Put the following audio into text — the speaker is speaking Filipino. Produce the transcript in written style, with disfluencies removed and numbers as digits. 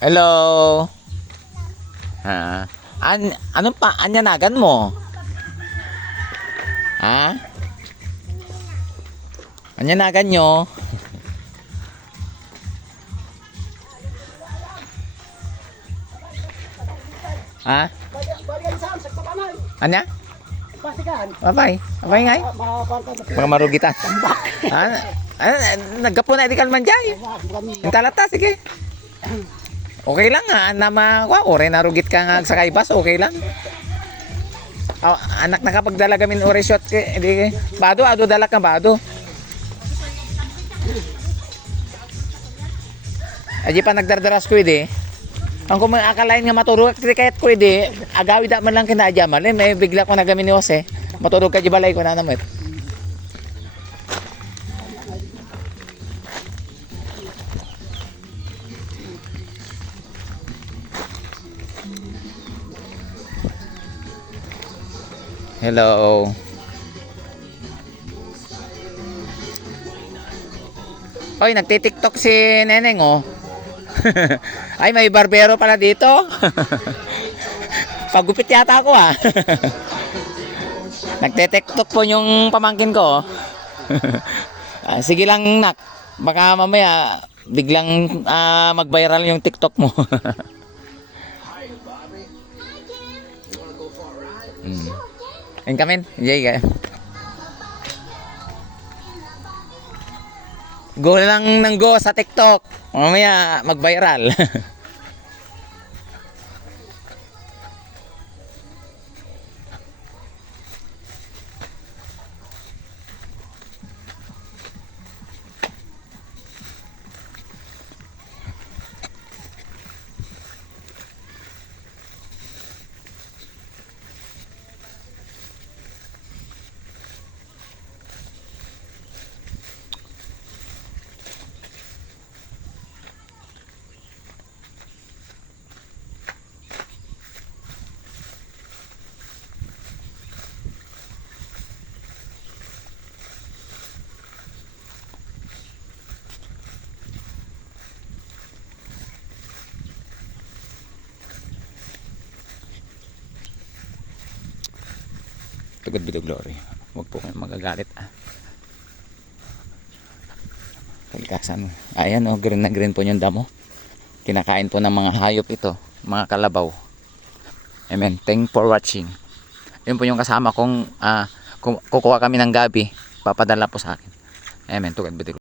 Hello. Ha? Anong pa anyanagan mo? Ha? Anyanagan nyo? Ha? Anya? Bye-bye. Bye ngay. Mga marugitan. Naggapo na di kalman jay. Yung talata, sige. Okay lang ha, na ore narugit ka nga sa kaibas, okay lang. Anak nakapagdala kami ore shot ke, di bado ado dala ka bado. Aji pa nagdardaras ko ide. Ang kung akalain nga maturog kayat ko ide, agawi da man lang kinadya man, may bigla ko nagamin ni Jose. Maturog ka di balay ko na namit. Hello. Oy, nagti-TikTok si Neneng oh. Ay, may barbero pala dito. Pagupit yata ako ah. Nagte-TikTok po yung pamangkin ko oh. Sige lang nak. Baka mamaya biglang mag-viral yung TikTok mo. Ayun kami, jay ka. Go lang ng go sa TikTok. Mamaya mag-viral. Tugod Bidog Glory. Huwag po kayong magagalit Kalikasan. Ayan oh, green na green po yung damo. Kinakain po ng mga hayop ito, mga kalabaw. Amen. Thank for watching. Yun po yung kasama kong kukuha kami ng gabi. Papadala po sa akin. Amen. Tugod Bidog.